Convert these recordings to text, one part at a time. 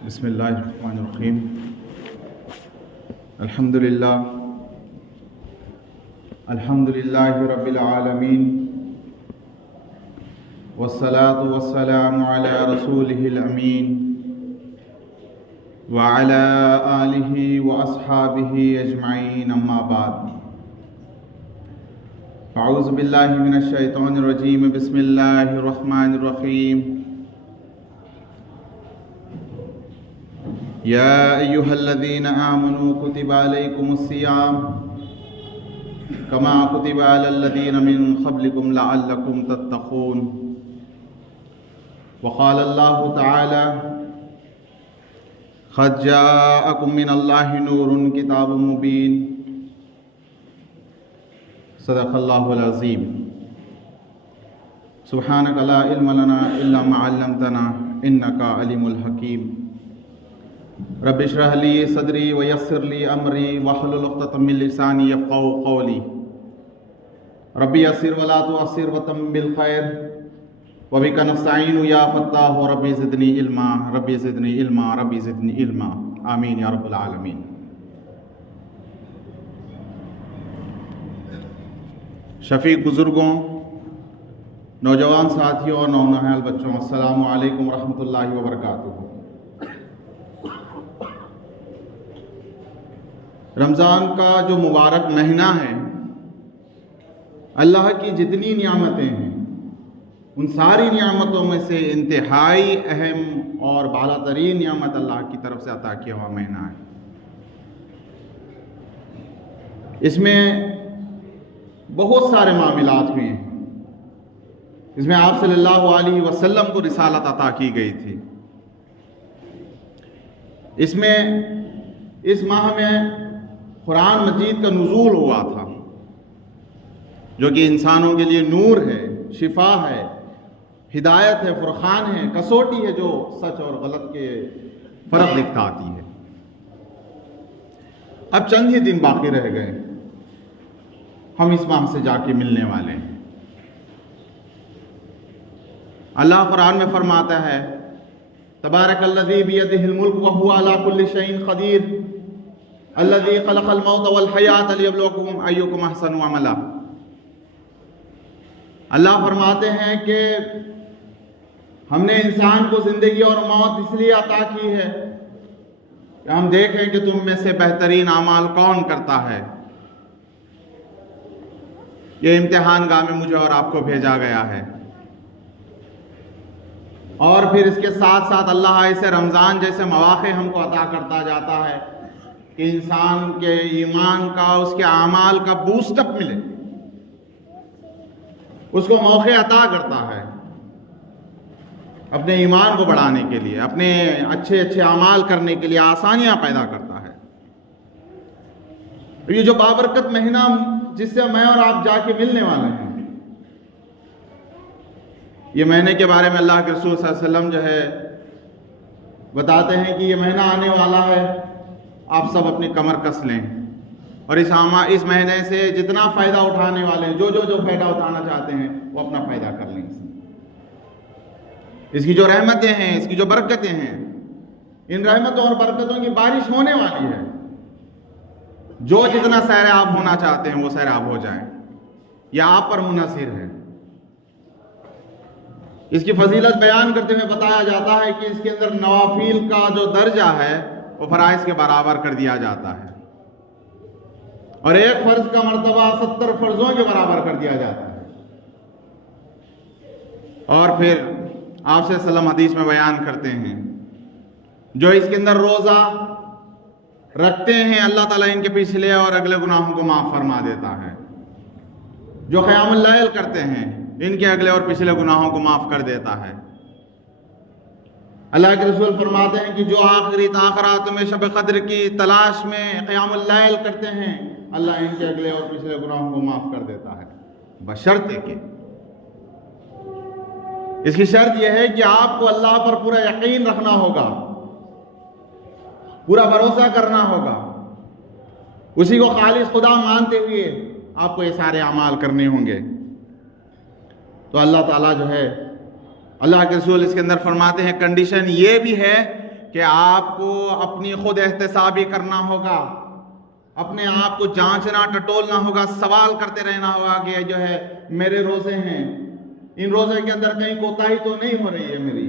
बिस्मिल्लाहिर्रहमानिर्रहीम। अल्हम्दुलिल्लाहि रब्बिल आलमीन वस्सलातु वस्सलामु अला रसूलिहिल अमीन व अला आलिहि व अस्हाबिहि अजमाइन, अम्मा बाद। अऊज़ु बिल्लाहि मिनश शैतानिर रजीम। बिस्मिल्लाहिर रहमानिर रहीम। या अय्युहल्लज़ीना आमनू कुतिबा अलैकुमुस्सियाम कमा कुतिबा अलल्लज़ीना मिन क़ब्लिकुम लअल्लकुम तत्तक़ून। वक़ाल अल्लाहु तआला क़द जाअकुम मिनल्लाहि नूरुन किताबुम मुबीन। सदक़ल्लाहुल अज़ीम। सुब्हानका ला इल्म लना इल्ला मा अल्लमतना इन्नका अलीमुल हकीम। रब्बि इश्रह ली सदरी व यस्सिर ली अमरी वहलुल उक़्दतम मिन लिसानी यफ़क़हू क़ौली। रब्बि यस्सिर व ला तुअस्सिर व तम्मिल खैर व बिका नस्तईनु या फ़त्ताह रब्बि ज़िदनी इल्मा, रब्बि ज़िदनी इल्मा, रब्बि ज़िदनी इल्मा। आमीन या रब्बल आलमीन। शफ़ीक बुज़ुर्गों, नौजवान साथियों और नौनिहाल बच्चों, अस्सलामु अलैकुम व रहमतुल्लाहि व बरकातुहू। रमज़ान का जो मुबारक महीना है, अल्लाह की जितनी नियामतें हैं उन सारी नियामतों में से इंतहाई अहम और बालातरीन नियामत अल्लाह की तरफ से अता किया हुआ महीना है। इसमें बहुत सारे मामलात हुए हैं। इसमें आप सल्लल्लाहु अलैहि वसल्लम को रिसालत अता की गई थी। इसमें इस माह में कुरान मजीद का नुज़ूल हुआ था, जो कि इंसानों के लिए नूर है, शिफा है, हिदायत है, फुरक़ान है, कसौटी है जो सच और गलत के फ़र्क दिखलाती है। अब चंद ही दिन बाकी रह गए, हम इस माह से जाके मिलने वाले हैं। अल्लाह कुरान में फरमाता है, तबारकल्लज़ी बियदिहिल मुल्क व हुवा अला कुल्लि शैइन क़दीर अल्लज़ी ख़लक़ल मौत वल हयात लियब्लुवकुम अय्युकुम अहसनु अमला। अल्लाह फरमाते हैं कि हमने इंसान को ज़िंदगी और मौत इसलिए अता की है कि हम देखें कि तुम में से बेहतरीन आमाल कौन करता है। ये इम्तिहान गाह में मुझे और आपको भेजा गया है। और फिर इसके साथ साथ अल्लाह ऐसे रमज़ान जैसे मौक़े हमको अता करता जाता है कि इंसान के ईमान का, उसके आमाल का बूस्टअप मिले, उसको मौके अता करता है अपने ईमान को बढ़ाने के लिए, अपने अच्छे अच्छे आमाल करने के लिए आसानियां पैदा करता है। ये जो बाबरकत महीना जिससे मैं और आप जाके मिलने वाले हैं, ये महीने के बारे में अल्लाह के रसूल सल्लल्लाहु अलैहि वसल्लम जो है बताते हैं कि ये महीना आने वाला है, आप सब अपनी कमर कस लें और इस महीने से जितना फ़ायदा उठाने वाले हैं, जो फ़ायदा उठाना चाहते हैं वो अपना फ़ायदा कर लें। इसकी जो रहमतें हैं, इसकी जो बरकतें हैं, इन रहमतों और बरकतों की बारिश होने वाली है। जो जितना सैराब होना चाहते हैं वो सैराब हो जाए, यह आप पर मुनहसिर है। इसकी फजीलत बयान करते हुए बताया जाता है कि इसके अंदर नवाफिल का जो दर्जा है वो फराइज के बराबर कर दिया जाता है और एक फर्ज का मर्तबा 70 फर्जों के बराबर कर दिया जाता है। और फिर आपसे सल्लम हदीस में बयान करते हैं, जो इसके अंदर रोज़ा रखते हैं अल्लाह ताला इनके पिछले और अगले गुनाहों को माफ़ फरमा देता है। जो क़यामुल लैल करते हैं इनके अगले और पिछले गुनाहों को माफ़ कर देता है। अल्लाह के रसूल फरमाते हैं कि जो आखिरी ताख़रात में शब क़द्र की तलाश में क़यामुल लैल करते हैं, अल्लाह इनके अगले और पिछले गुनाहों को माफ़ कर देता है, बशर्ते कि इसकी शर्त यह है कि आपको अल्लाह पर पूरा यकीन रखना होगा, पूरा भरोसा करना होगा, उसी को खालिस खुदा मानते हुए आपको ये सारे अमाल करने होंगे। तो अल्लाह ताला जो है, अल्लाह के रसूल इसके अंदर फरमाते हैं कंडीशन ये भी है कि आपको अपनी खुद एहतसाबी करना होगा, अपने आप को जांचना टटोलना होगा, सवाल करते रहना होगा कि जो है मेरे रोजे हैं, इन रोजे के अंदर कहीं कोताही तो नहीं हो रही है मेरी,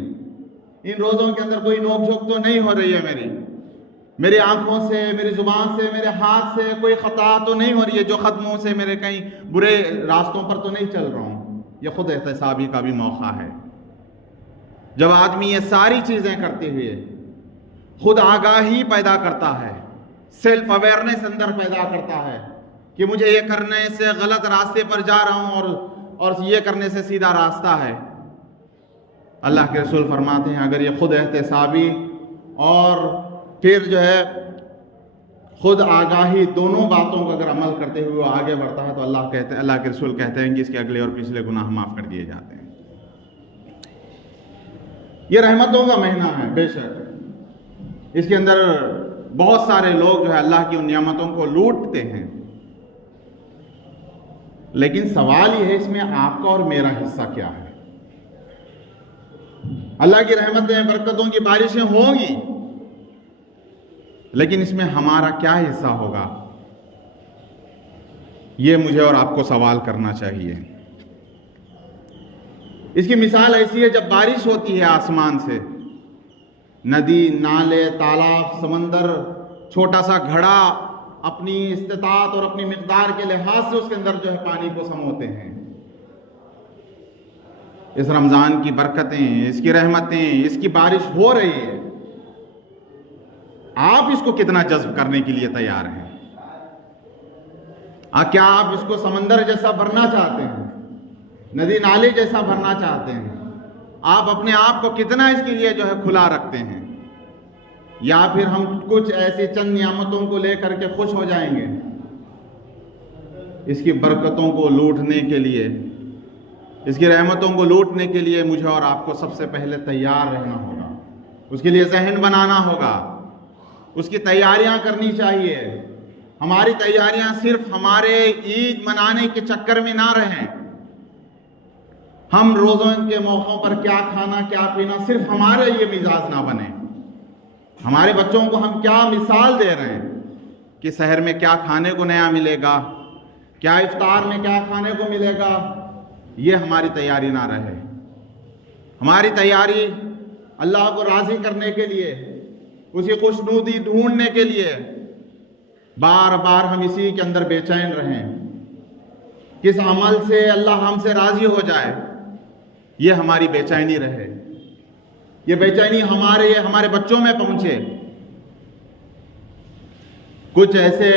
इन रोजों के अंदर कोई नोकझोंक तो नहीं हो रही है मेरी आंखों से, मेरी जुबान से, मेरे हाथ से कोई खता तो नहीं हो रही है, जो खत्मों से मेरे कहीं बुरे रास्तों पर तो नहीं चल रहा हूं। यह खुद एहतसाबी का भी मौका है। जब आदमी ये सारी चीजें करते हुए खुद आगाही पैदा करता है, सेल्फ अवेयरनेस अंदर पैदा करता है कि मुझे ये करने से गलत रास्ते पर जा रहा हूं और ये करने से सीधा रास्ता है। अल्लाह के रसूल फरमाते हैं अगर ये खुद एहतसाबी और फिर जो है खुद आगाही दोनों बातों को अगर अमल करते हुए वो आगे बढ़ता है तो अल्लाह के रसूल कहते हैं कि इसके अगले और पिछले गुनाह माफ कर दिए जाते हैं। ये रहमतों का महीना है, बेशक इसके अंदर बहुत सारे लोग जो है अल्लाह की उन नियामतों को लूटते हैं, लेकिन सवाल यह है इसमें आपका और मेरा हिस्सा क्या है। अल्लाह की रहमतें बरकतों की बारिशें होंगी, लेकिन इसमें हमारा क्या हिस्सा होगा, यह मुझे और आपको सवाल करना चाहिए। इसकी मिसाल ऐसी है, जब बारिश होती है आसमान से, नदी, नाले, तालाब, समंदर, छोटा सा घड़ा अपनी इस्तिताअत और अपनी मिकदार के लिहाज से उसके अंदर जो है पानी को समोते हैं। इस रमजान की बरकतें, इसकी रहमतें, इसकी बारिश हो रही है, आप इसको कितना जज्ब करने के लिए तैयार हैं? क्या आप इसको समंदर जैसा भरना चाहते हैं, नदी नाले जैसा भरना चाहते हैं? आप अपने आप को कितना इसके लिए जो है खुला रखते हैं? या फिर हम कुछ ऐसी चंद नियामतों को लेकर के खुश हो जाएंगे? इसकी बरकतों को लूटने के लिए, इसकी रहमतों को लूटने के लिए मुझे और आपको सबसे पहले तैयार रहना होगा, उसके लिए जहन बनाना होगा, उसकी तैयारियां करनी चाहिए। हमारी तैयारियां सिर्फ हमारे ईद मनाने के चक्कर में ना रहें, हम रोज़ों के मौक़ों पर क्या खाना क्या पीना सिर्फ हमारा ये मिजाज ना बने। हमारे बच्चों को हम क्या मिसाल दे रहे हैं कि शहर में क्या खाने को नया मिलेगा, क्या इफ्तार में क्या खाने को मिलेगा, ये हमारी तैयारी ना रहे। हमारी तैयारी अल्लाह को राज़ी करने के लिए, उसी खुशनुदी ढूंढने के लिए बार बार हम इसी के अंदर बेचैन रहें, किस अमल से अल्लाह हमसे राज़ी हो जाए, ये हमारी बेचैनी रहे। ये बेचैनी हमारे बच्चों में पहुंचे। कुछ ऐसे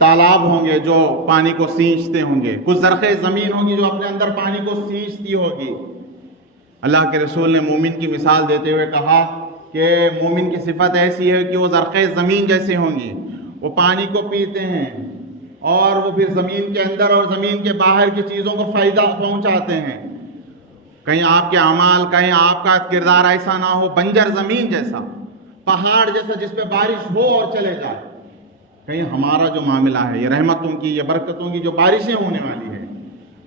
तालाब होंगे जो पानी को सींचते होंगे, कुछ ज़रख़े ज़मीन होंगी जो अपने अंदर पानी को सींचती होगी। अल्लाह के रसूल ने मोमिन की मिसाल देते हुए कहा कि मोमिन की सिफत ऐसी है कि वो ज़रख़े ज़मीन जैसे होंगी, वो पानी को पीते हैं और वो फिर ज़मीन के अंदर और ज़मीन के बाहर की चीज़ों को फ़ायदा पहुंचाते हैं। कहीं आपके अमाल, कहीं आपका किरदार ऐसा ना हो बंजर ज़मीन जैसा, पहाड़ जैसा जिस पे बारिश हो और चले जाए। कहीं हमारा जो मामला है, ये रहमतों की, ये बरकतों की जो बारिशें होने वाली है,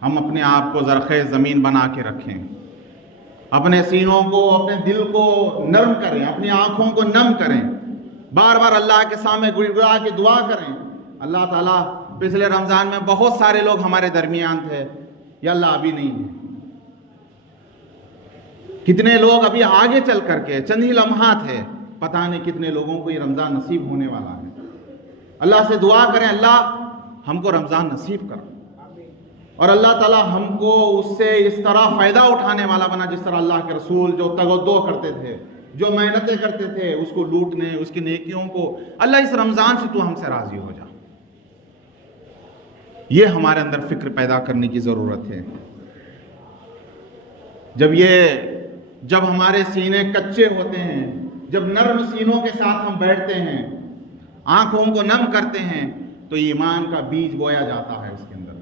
हम अपने आप को ज़रख़े ज़मीन बना के रखें, अपने सीनों को, अपने दिल को नरम करें, अपनी आँखों को नम करें, बार बार अल्लाह के सामने गिड़गिड़ा के दुआ करें। अल्लाह ताला, पिछले रमज़ान में बहुत सारे लोग हमारे दरमियान थे, या अल्लाह अभी नहीं है। कितने लोग अभी आगे चल करके, चंद ही लम्हात है, पता नहीं कितने लोगों को ये रमज़ान नसीब होने वाला है। अल्लाह से दुआ करें, अल्लाह हमको रमज़ान नसीब कर, और अल्लाह ताला हमको उससे इस तरह फ़ायदा उठाने वाला बना जिस तरह अल्लाह के रसूल जो तगद्दो करते थे, जो मेहनतें करते थे, उसको लूटने, उसकी नेकियों को। अल्लाह इस रमज़ान से तू हमसे राज़ी हो जा, ये हमारे अंदर फ़िक्र पैदा करने की ज़रूरत है। जब हमारे सीने कच्चे होते हैं, जब नर्म सीनों के साथ हम बैठते हैं, आंखों को नम करते हैं, तो ईमान का बीज बोया जाता है उसके अंदर।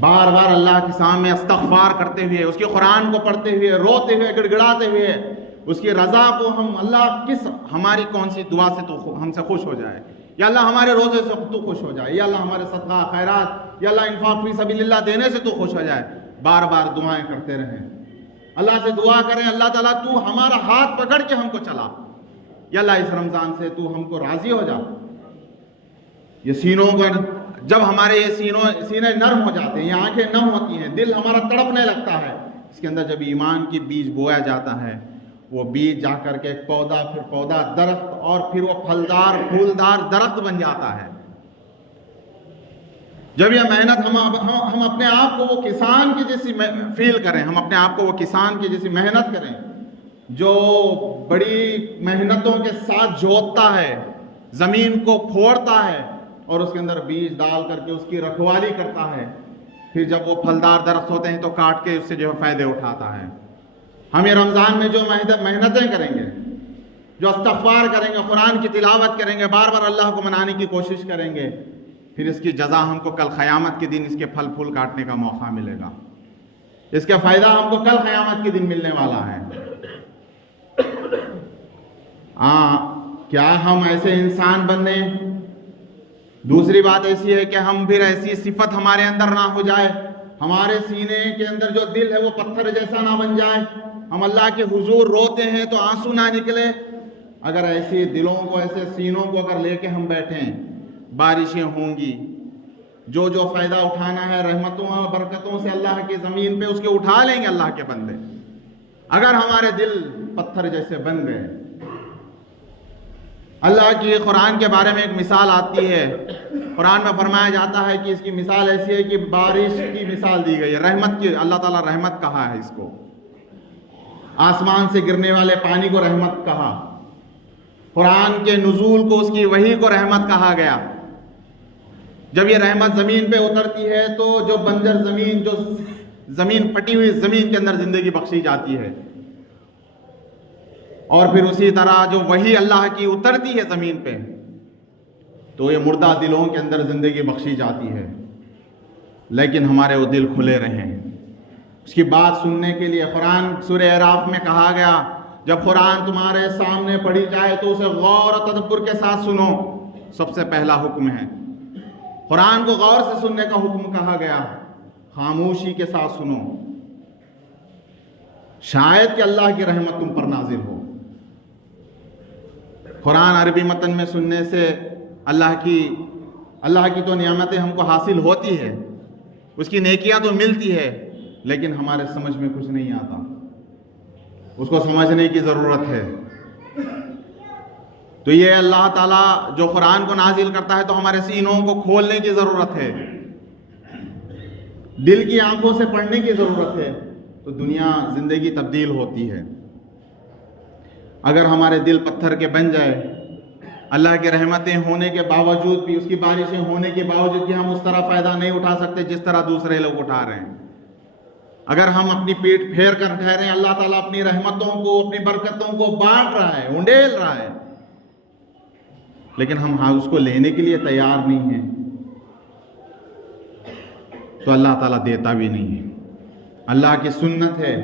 बार बार अल्लाह के सामने इस्तग़फ़ार करते हुए, उसके कुरान को पढ़ते हुए, रोते हुए, गिड़गिड़ाते हुए, उसकी रज़ा को हम, अल्लाह हमारी कौन सी दुआ से तो हमसे खुश हो जाए, या अल्लाह हमारे रोज़े से तू खुश हो जाए, या अल्लाह हमारे सदका खैरात, या अल्लाह इन्फाक़ फ़ी सबीलिल्लाह देने से तू खुश हो जाए। बार बार दुआएं करते रहें। अल्लाह से दुआ करें, अल्लाह ताला तू हमारा हाथ पकड़ के हमको चला, या अल्लाह इस रमज़ान से तू हमको राज़ी हो जा। ये सीनों पर जब हमारे ये सीने नरम हो जाते हैं, ये आंखें नम होती हैं, दिल हमारा तड़पने लगता है, इसके अंदर जब ईमान की बीज बोया जाता है, वो बीज जाकर के एक पौधा, फिर पौधा दरख्त, और फिर वो फलदार फूलदार दरख्त बन जाता है। जब यह मेहनत हम अपने आप को वो किसान की जैसी फील करें, हम अपने आप को वो किसान की जैसी मेहनत करें जो बड़ी मेहनतों के साथ जोतता है, जमीन को फोड़ता है और उसके अंदर बीज डाल करके उसकी रखवाली करता है, फिर जब वो फलदार दरख्त होते हैं तो काट के उससे जो है फायदे उठाता है। हम ये रमज़ान में जो मेहनतें करेंगे, जो इस्तग़फ़ार करेंगे, कुरान की तिलावत करेंगे, बार बार अल्लाह को मनाने की कोशिश करेंगे, फिर इसकी जज़ा हमको कल क़यामत के दिन इसके फल फूल काटने का मौका मिलेगा। इसका फ़ायदा हमको कल क़यामत के दिन मिलने वाला है। क्या हम ऐसे इंसान बनने? दूसरी बात ऐसी है कि हम फिर ऐसी सिफत हमारे अंदर ना हो जाए, हमारे सीने के अंदर जो दिल है वो पत्थर जैसा ना बन जाए, हम अल्लाह के हुजूर रोते हैं तो आंसू ना निकले। अगर ऐसे दिलों को, ऐसे सीनों को अगर लेके हम बैठें, बारिशें होंगी, जो जो फ़ायदा उठाना है रहमतों और बरकतों से अल्लाह की ज़मीन पे, उसके उठा लेंगे अल्लाह के बंदे। अगर हमारे दिल पत्थर जैसे बन गए, अल्लाह की कुरान के बारे में एक मिसाल आती है, कुरान में फरमाया जाता है कि इसकी मिसाल ऐसी है कि बारिश की मिसाल दी गई है, रहमत की। अल्लाह ताला रहमत कहा है इसको, आसमान से गिरने वाले पानी को रहमत कहा, कुरान के नुज़ूल को, उसकी वही को रहमत कहा गया। जब ये रहमत ज़मीन पे उतरती है तो जो बंजर ज़मीन, जो ज़मीन फटी हुई ज़मीन के अंदर ज़िंदगी बख्शी जाती है, और फिर उसी तरह जो वही अल्लाह की उतरती है ज़मीन पे तो ये मुर्दा दिलों के अंदर ज़िंदगी बख्शी जाती है। लेकिन हमारे वो दिल खुले रहें उसकी बात सुनने के लिए। कुरान सूरह अराफ में कहा गया, जब कुरान तुम्हारे सामने पढ़ी जाए तो उसे गौर और तदब्बुर के साथ सुनो। सबसे पहला हुक्म है, कुरान को गौर से सुनने का हुक्म कहा गया, खामोशी के साथ सुनो, शायद कि अल्लाह की रहमत तुम पर नाजिल हो। कुरान अरबी मतन में सुनने से अल्लाह की तो नियामतें हमको हासिल होती है, उसकी नेकियां तो मिलती है, लेकिन हमारे समझ में कुछ नहीं आता, उसको समझने की ज़रूरत है। तो ये अल्लाह ताला जो कुरान को नाजिल करता है तो हमारे सीनों को खोलने की ज़रूरत है, दिल की आंखों से पढ़ने की ज़रूरत है, तो दुनिया ज़िंदगी तब्दील होती है। अगर हमारे दिल पत्थर के बन जाए, अल्लाह की रहमतें होने के बावजूद भी, उसकी बारिशें होने के बावजूद भी हम उस तरह फ़ायदा नहीं उठा सकते जिस तरह दूसरे लोग उठा रहे हैं। अगर हम अपनी पीठ फेर कर ठहरे, अल्लाह ताला अपनी रहमतों को, अपनी बरकतों को बांट रहा है, उंडेल रहा है, लेकिन हम उसको लेने के लिए तैयार नहीं हैं, तो अल्लाह ताला देता भी नहीं है। अल्लाह की सुन्नत है,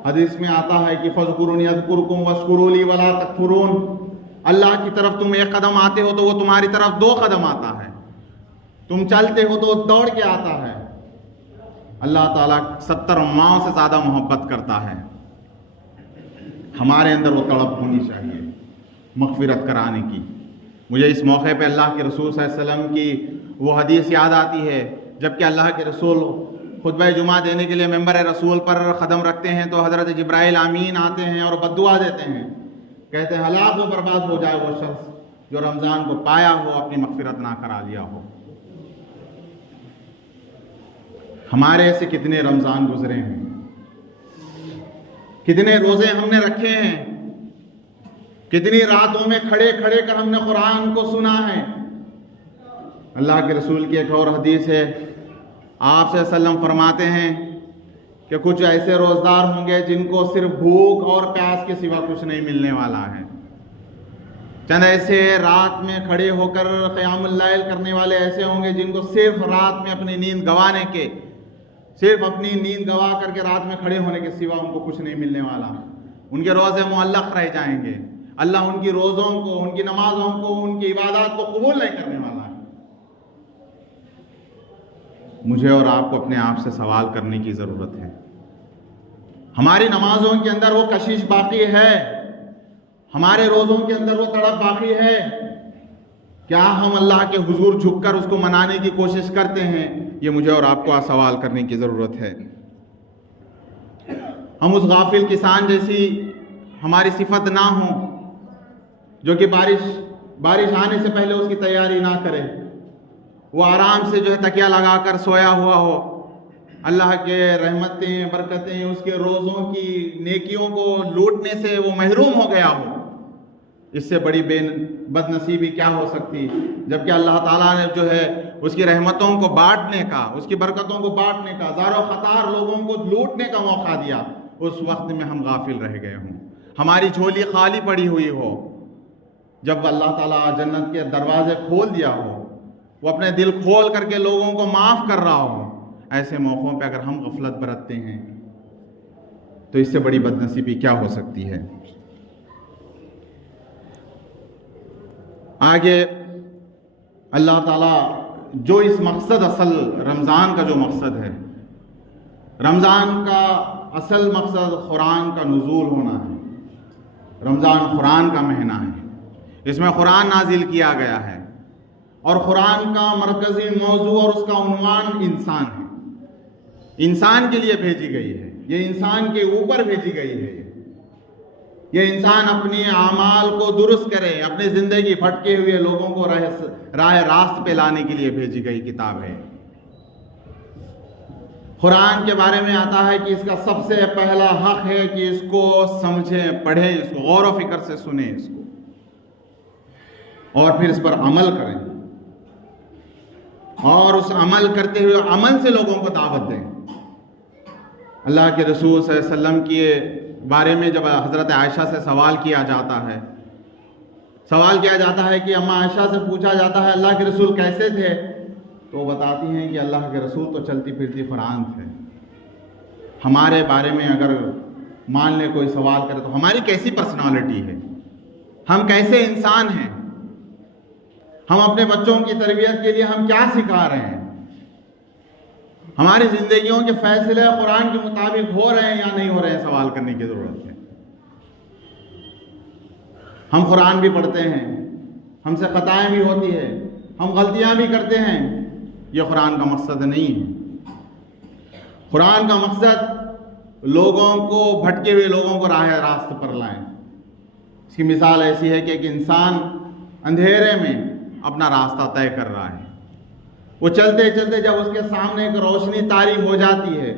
हदीस में आता है कि फज़कुरूनी अज़कुरुकुम वश्कुरूली वला तकफुरून। अल्लाह की तरफ तुम एक कदम आते हो तो वो तुम्हारी तरफ 2 कदम आता है, तुम चलते हो तो दौड़ के आता है। अल्लाह ताला 70 माओं से ज़्यादा मोहब्बत करता है। हमारे अंदर वो तड़प होनी चाहिए मग़फ़िरत कराने की। मुझे इस मौके पे अल्लाह के रसूल सल्लल्लाहु अलैहि वसल्लम की वो हदीस याद आती है, जबकि अल्लाह के रसूल खुतबा जुमा देने के लिए मेंबर रसूल पर कदम रखते हैं तो हज़रत जिब्राइल आमीन आते हैं और बद्दुआ देते हैं, कहते हैं हलाक व बर्बाद हो जाए वो शख्स जो रमज़ान को पाया हो, अपनी मग़फ़िरत ना करा लिया हो। हमारे ऐसे कितने रमज़ान गुजरे हैं, कितने रोज़े हमने रखे हैं, कितनी रातों में खड़े खड़े कर हमने कुरान को सुना है। अल्लाह के रसूल की एक और हदीस है, आप सल्लल्लाहु फरमाते हैं कि कुछ ऐसे रोज़दार होंगे जिनको सिर्फ भूख और प्यास के सिवा कुछ नहीं मिलने वाला है। चंद ऐसे रात में खड़े होकर क़यामुल लैल करने वाले ऐसे होंगे जिनको सिर्फ रात में अपनी नींद गंवाने के, सिर्फ अपनी नींद गंवा करके रात में खड़े होने के सिवा उनको कुछ नहीं मिलने वाला। उनके रोज़े मुअल्लक़ रह जाएंगे, अल्लाह उनकी रोज़ों को, उनकी नमाजों को, उनकी इबादत को कबूल नहीं करने वाला है। मुझे और आपको अपने आप से सवाल करने की ज़रूरत है, हमारी नमाजों के अंदर वो कशिश बाकी है, हमारे रोज़ों के अंदर वो तड़प बाकी है। क्या हम अल्लाह के हुजूर झुककर उसको मनाने की कोशिश करते हैं? ये मुझे और आपको आज सवाल करने की ज़रूरत है। हम उस गाफिल किसान जैसी हमारी सिफत ना हो जो कि बारिश आने से पहले उसकी तैयारी ना करे, वो आराम से जो है तकिया लगाकर सोया हुआ हो, अल्लाह के रहमतें बरकतें उसके रोज़ों की नेकियों को लूटने से वो महरूम हो गया हो। इससे बड़ी बदनसीबी क्या हो सकती, जबकि अल्लाह ताला ने जो है उसकी रहमतों को बांटने का, उसकी बरकतों को बांटने का, ज़ारो ख़तार लोगों को लूटने का मौका दिया। उस वक्त में हम गाफिल रह गए हों, हमारी झोली खाली पड़ी हुई हो। जब अल्लाह ताला जन्नत के दरवाजे खोल दिया हो, वो अपने दिल खोल करके लोगों को माफ़ कर रहा हो, ऐसे मौक़ों पे अगर हम गफलत बरतते हैं तो इससे बड़ी बदनसीबी क्या हो सकती है। आगे अल्लाह ताला जो इस मकसद, असल रमज़ान का जो मकसद है, रमज़ान का असल मकसद कुरान का नुज़ूल होना है। रमज़ान कुरान का महीना है, इसमें कुरान नाजिल किया गया है और कुरान का मरकज़ी मौजू और उसका उन्वान इंसान है। इंसान के लिए भेजी गई है, ये इंसान के ऊपर भेजी गई है। ये इंसान अपने आमाल को दुरुस्त करे, अपनी ज़िंदगी भटके हुए लोगों को राह रास्त पे लाने के लिए भेजी गई किताब है। कुरान के बारे में आता है कि इसका सबसे पहला हक है कि इसको समझें, पढ़ें, इसको गौर व फिक्र से सुने इसको, और फिर इस पर अमल करें, और उस अमल करते हुए अमल से लोगों को दावत दें। अल्लाह के रसूल सल्लल्लाहु अलैहि वसल्लम के बारे में जब हज़रत आयशा से सवाल किया जाता है कि अम्मा आयशा से पूछा जाता है अल्लाह के रसूल कैसे थे, तो बताती हैं कि अल्लाह के रसूल तो चलती फिरती कुरान थे। हमारे बारे में अगर मान ले कोई सवाल करे तो हमारी कैसी पर्सनालिटी है, हम कैसे इंसान हैं, हम अपने बच्चों की तरबियत के लिए हम क्या सिखा रहे हैं, हमारी ज़िंदगियों के फैसले कुरान के मुताबिक हो रहे हैं या नहीं हो रहे हैं, सवाल करने की ज़रूरत है। हम कुरान भी पढ़ते हैं, हमसे खताएं भी होती है, हम गलतियां भी करते हैं, ये कुरान का मकसद नहीं है। कुरान का मकसद लोगों को, भटके हुए लोगों को राह रास्त पर लाएं। इसकी मिसाल ऐसी है कि एक इंसान अंधेरे में अपना रास्ता तय कर रहा है, वो चलते चलते जब उसके सामने एक रोशनी तारी हो जाती है,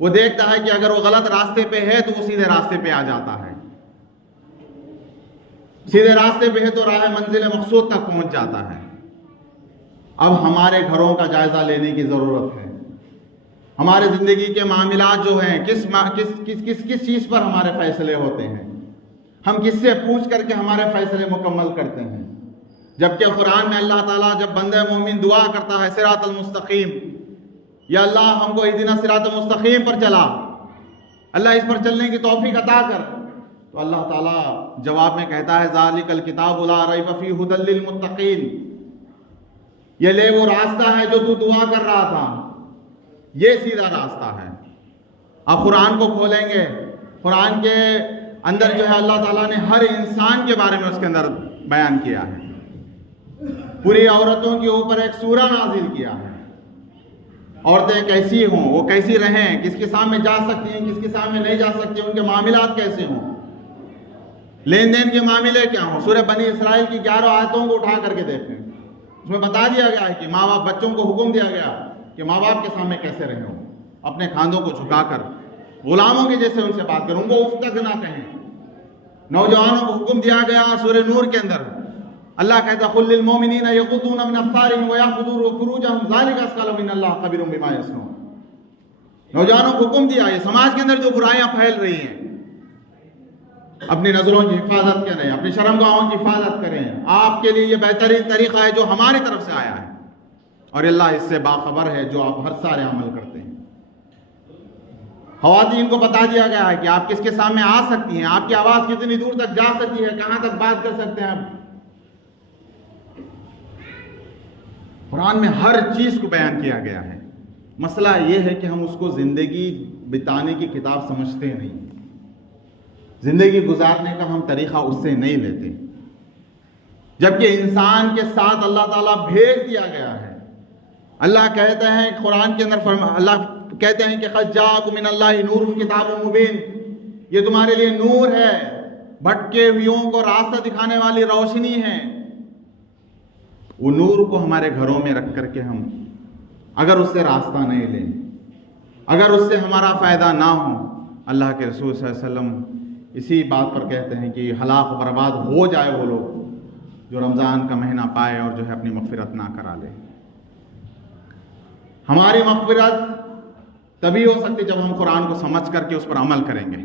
वो देखता है कि अगर वो गलत रास्ते पे है तो वो सीधे रास्ते पे आ जाता है, सीधे रास्ते पे है तो राह मंजिल मकसूद तक पहुंच जाता है। अब हमारे घरों का जायजा लेने की जरूरत है। हमारे जिंदगी के मामलात जो हैं, किस चीज पर हमारे फैसले होते हैं, हम किससे पूछ करके हमारे फैसले मुकम्मल करते हैं। जबकि कुरान में अल्लाह ताला जब बंदे मोमिन दुआ करता है सिरातल मुस्तकीम, या अल्लाह हमको इहदिना सिरातल मुस्तकीम पर चला, अल्लाह इस पर चलने की तौफीक अता कर, तो अल्लाह ताला जवाब में कहता है ज़ालिकल किताबु ला रैब फीहि हुदल लिल मुत्तकीन, ये ले वो रास्ता है जो तू दुआ कर रहा था, ये सीधा रास्ता है। अब कुरान को खोलेंगे, कुरान के अंदर जो है अल्लाह ताला ने हर इंसान के बारे में उसके अंदर बयान किया है। पूरी औरतों के ऊपर एक सूरा नाजिल किया है, औरतें कैसी हों, वो कैसी रहें, किसके सामने जा सकती हैं, किसके सामने नहीं जा सकती, उनके मामलात कैसे हों, लेन देन के मामले क्या हों। सूरह बनी इसराइल की 11 आयतों को उठा करके देखें, उसमें बता दिया गया है कि माँ बाप, बच्चों को हुक्म दिया गया कि माँ बाप के सामने कैसे रहें, हो अपने खांधों को झुकाकर गुलामों के जैसे उनसे बात करें, उनको उफ तक ना कहें। नौजवानों को हुक्म दिया गया सूरह नूर के अंदर, अल्लाह कहता है कुल लिल मोमिनीना यगुद्दूना मिन अब्सारिहिम व यहफज़ू फुरूजहम ज़ालिका अस्क़ा मिनल्लाह ख़बीरुम बिमा यसनऊन। नौजवानों को हुक्म दिया है समाज के अंदर जो बुराइयां फैल रही हैं, अपनी नजरों की हिफाजत करें, अपनी शर्मगाहों की हिफाजत करें। आपके लिए ये बेहतरीन तरीका है जो हमारी तरफ से आया है, और अल्लाह इससे बाखबर है जो आप हर सारे अमल करते हैं। ख़वातीन को बता दिया गया है कि आप किसके सामने आ सकती हैं, आपकी आवाज़ कितनी दूर तक जा सकती है, कहाँ तक बात कर सकते हैं आप। कुरान में हर चीज़ को बयान किया गया है। मसला ये है कि हम उसको ज़िंदगी बिताने की किताब समझते नहीं, जिंदगी गुजारने का हम तरीका उससे नहीं लेते, जबकि इंसान के साथ अल्लाह ताला भेज दिया गया है। अल्लाह कहते हैं कुरान के अंदर, अल्लाह कहते हैं कि क़द जाअकुम मिनल्लाहि नूरुन किताबुम मुबीन, ये तुम्हारे लिए नूर है, भटके हुओं को रास्ता दिखाने वाली रोशनी है। वो नूर को हमारे घरों में रख करके हम अगर उससे रास्ता नहीं लें, अगर उससे हमारा फ़ायदा ना हो, अल्लाह के रसूल सल्लल्लाहु अलैहि वसल्लम इसी बात पर कहते हैं कि हलाक बर्बाद हो जाए वो लोग जो रमज़ान का महीना पाए और जो है अपनी मग़फ़िरत ना करा ले। हमारी मग़फ़िरत तभी हो सकती जब हम कुरान को समझ करके उस पर अमल करेंगे,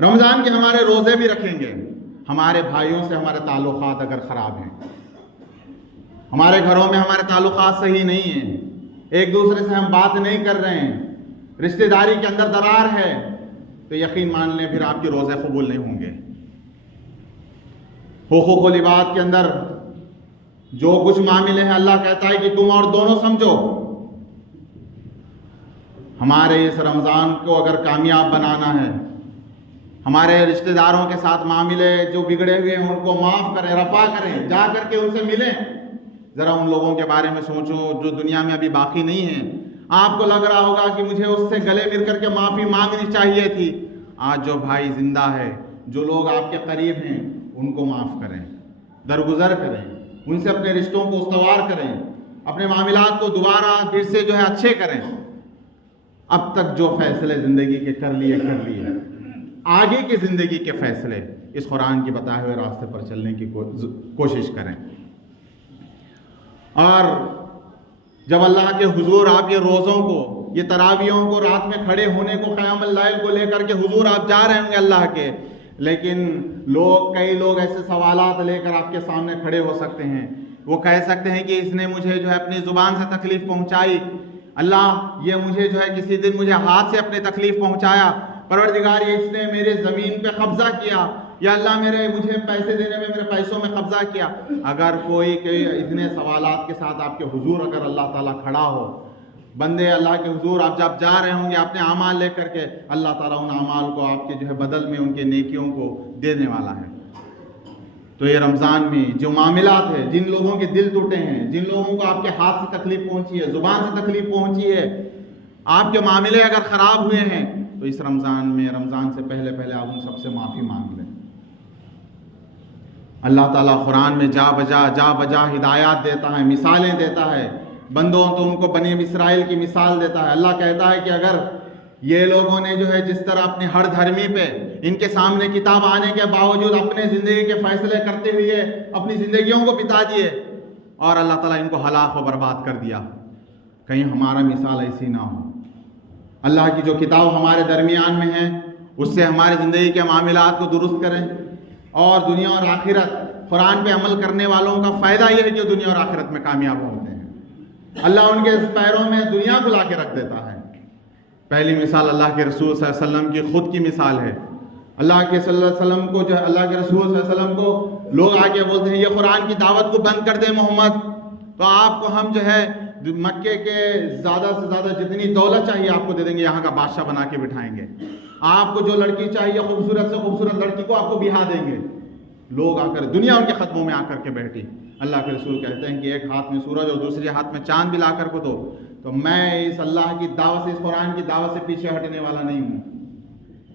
रमज़ान के हमारे रोज़े भी रखेंगे। हमारे भाइयों से हमारे ताल्लुकात अगर ख़राब हैं, हमारे घरों में हमारे ताल्लुकात सही नहीं हैं, एक दूसरे से हम बात नहीं कर रहे हैं, रिश्तेदारी के अंदर दरार है, तो यकीन मान लें फिर आपके रोज़े कबूल नहीं होंगे। हुकूकुल इबाद के अंदर जो कुछ मामले हैं, अल्लाह कहता है कि तुम और दोनों समझो। हमारे इस रमज़ान को अगर कामयाब बनाना है, हमारे रिश्तेदारों के साथ मामले जो बिगड़े हुए हैं उनको माफ़ करें, रफ़ा करें, जा करके उनसे मिलें। ज़रा उन लोगों के बारे में सोचो जो दुनिया में अभी बाकी नहीं है। आपको लग रहा होगा कि मुझे उससे गले मिल करके माफ़ी मांगनी चाहिए थी। आज जो भाई जिंदा है, जो लोग आपके करीब हैं, उनको माफ़ करें, दरगुजर करें, उनसे अपने रिश्तों को उस्तवार करें, अपने मामलात को दोबारा फिर से जो है अच्छे करें। अब तक जो फैसले ज़िंदगी के कर लिए, आगे की ज़िंदगी के फैसले इस कुरान के बताए हुए रास्ते पर चलने की कोशिश करें। और जब अल्लाह के हुजूर आप ये रोज़ों को, ये तरावियों को, रात में खड़े होने को, क़यामुल लैल को लेकर के हुजूर आप जा रहे होंगे अल्लाह के, लेकिन कई लोग ऐसे सवालात लेकर आपके सामने खड़े हो सकते हैं। वो कह सकते हैं कि इसने मुझे जो है अपनी ज़ुबान से तकलीफ़ पहुँचाई, अल्लाह ये मुझे जो है किसी दिन मुझे हाथ से अपनी तकलीफ़ पहुँचाया, परवरदिगार ये इसने मेरे ज़मीन पे कब्ज़ा किया, या अल्लाह मुझे पैसे देने में मेरे पैसों में कब्ज़ा किया। अगर कोई इतने सवालात के साथ आपके हुजूर अगर अल्लाह ताला खड़ा हो, बंदे अल्लाह के हुजूर आप जब जा रहे होंगे अपने अमाल लेकर के, अल्लाह ताला उन अमाल को आपके जो है बदल में उनके नेकियों को देने वाला है। तो ये रमज़ान में जो मामलात है, जिन लोगों के दिल टूटे हैं, जिन लोगों को आपके हाथ से तकलीफ़ पहुँची है, ज़ुबान से तकलीफ़ पहुँची है, आपके मामले अगर ख़राब हुए हैं, तो इस रमज़ान में, रमज़ान से पहले आप उन सबसे माफ़ी मांग लें। अल्लाह ताला कुरान में जा बजा हिदायत देता है, मिसालें देता है बंदों, तो उनको बनी इस्राइल की मिसाल देता है। अल्लाह कहता है कि अगर ये लोगों ने जो है जिस तरह अपनी हर धर्मी पे इनके सामने किताब आने के बावजूद अपने ज़िंदगी के फैसले करते हुए अपनी ज़िंदगियों को बिता दिए और अल्लाह ताला इनको हलाक व बर्बाद कर दिया, कहीं हमारा मिसाल ऐसी ना हो। अल्लाह की जो किताब हमारे दरमियान में है, उससे हमारी ज़िंदगी के मामलात को दुरुस्त करें, और दुनिया और आखिरत, कुरान पे अमल करने वालों का फ़ायदा यह है कि दुनिया और आखिरत में कामयाब होते हैं। अल्लाह उनके पैरों में दुनिया को ला के रख देता है। पहली मिसाल अल्लाह के रसूल सल्लल्लाहु अलैहि वसल्लम की खुद की मिसाल है। अल्लाह के सल्लल्लाहु अलैहि वसल्लम को जो अल्लाह के रसूल सल्लल्लाहु अलैहि वसल्लम को लोग आके बोलते हैं ये कुरान की दावत को बंद कर दे मोहम्मद, तो आपको हम जो है मक्के के ज़्यादा से ज़्यादा जितनी दौलत चाहिए आपको दे देंगे, यहाँ का बादशाह बना के बिठाएंगे, आपको जो लड़की चाहिए खूबसूरत से खूबसूरत लड़की को आपको बिहा देंगे। लोग आकर दुनिया उनके कदमों में आकर के बैठी। अल्लाह के रसूल कहते हैं कि एक हाथ में सूरज और दूसरे हाथ में चांद भी ला कर को दो, तो मैं इस अल्लाह की दावत से, इस कुरान की दावत से पीछे हटने वाला नहीं हूँ।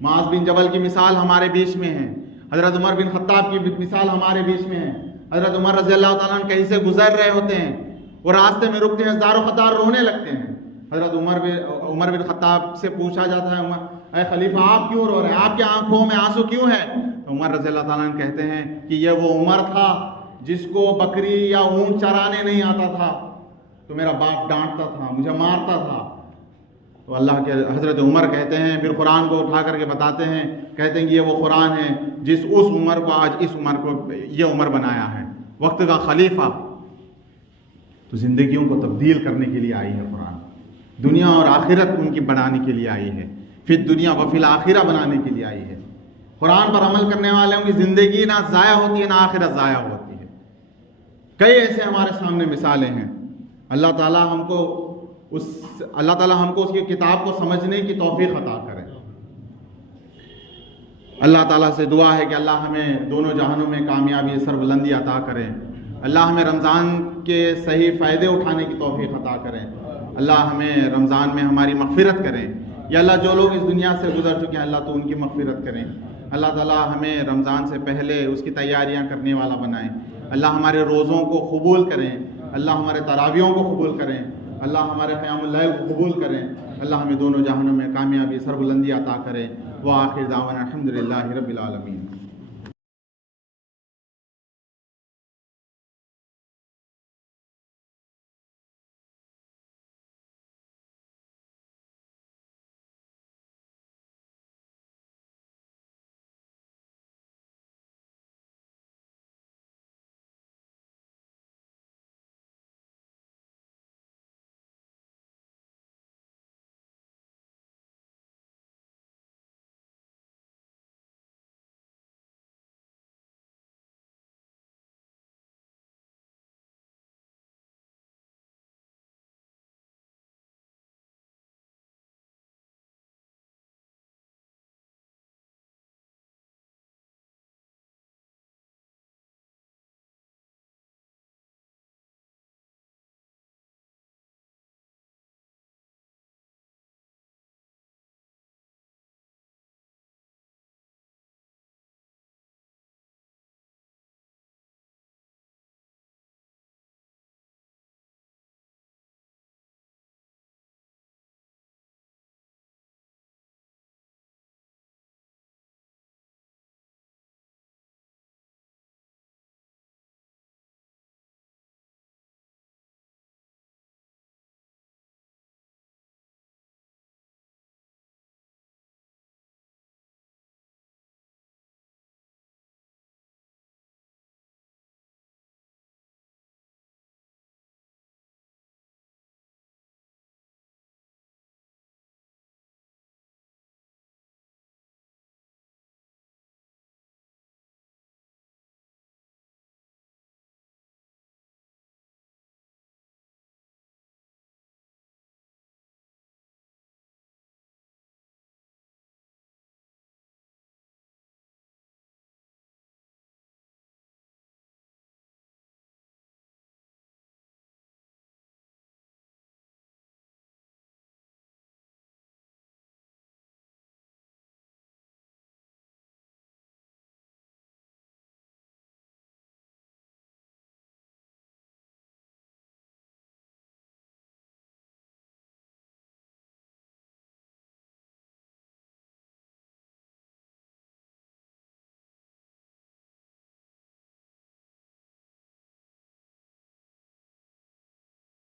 मास बिन जबल की मिसाल हमारे बीच में है, हज़रत उमर बिन खत्ताब की मिसाल हमारे बीच में है। हज़रत उमर रज़ी अल्लाह ताला अन्हु कहीं से गुजर रहे होते हैं, वो रास्ते में रुकते हैं, हज़ारों कतार रोने लगते हैं। हज़रत उमर बिन खत्ताब से पूछा जाता है, अरे खलीफा आप क्यों रो रहे हैं, आपकी आंखों में आंसू क्यों है? तो उमर रज़ी अल्लाह ताला अन्हु कहते हैं कि यह वो उमर था जिसको बकरी या ऊँट चराने नहीं आता था, तो मेरा बाप डांटता था, मुझे मारता था। तो अल्लाह के हज़रत उमर कहते हैं, फिर कुरान को उठा करके बताते हैं, कहते हैं कि ये वो कुरान है जिस उस उमर को आज इस उमर को ये उमर बनाया है, वक्त का खलीफा। तो ज़िंदगियों को तब्दील करने के लिए आई है कुरान, दुनिया और आखिरत उनकी बनाने के लिए आई है, फिर दुनिया व फिल आखिरा बनाने के लिए आई है। कुरान पर अमल करने वालों की ज़िंदगी ना ज़ाया होती है ना आखिरत ज़ाया होती है। कई ऐसे हमारे सामने मिसालें हैं। अल्लाह ताला हमको अल्लाह ताला हमको उसकी किताब को समझने की तौफीक अता करें। अल्लाह ताला से दुआ है कि अल्लाह हमें दोनों जहानों में कामयाबी सरबुलंदी अता करें। अल्लाह हमें रमज़ान के सही फ़ायदे उठाने की तौफीक अता करें। अल्लाह हमें रमज़ान में हमारी मग़फ़िरत करें। या अल्लाह जो लोग इस दुनिया से गुजर चुके हैं अल्लाह तो उनकी मग़फ़िरत करें। अल्लाह ताला हमें रमज़ान से पहले उसकी तैयारियां करने वाला बनाएं। अल्लाह हमारे रोज़ों को कबूल करें। अल्लाह हमारे तरावियों को कबूल करें। अल्लाह हमारे क़यामुल लैल को कबूल करें। अल्लाह हमें दोनों जहानों में कामयाबी सरबुलंदी अता करें। व आखिर दावाना अल्हम्दुलिल्लाहि रब्बिल आलमीन।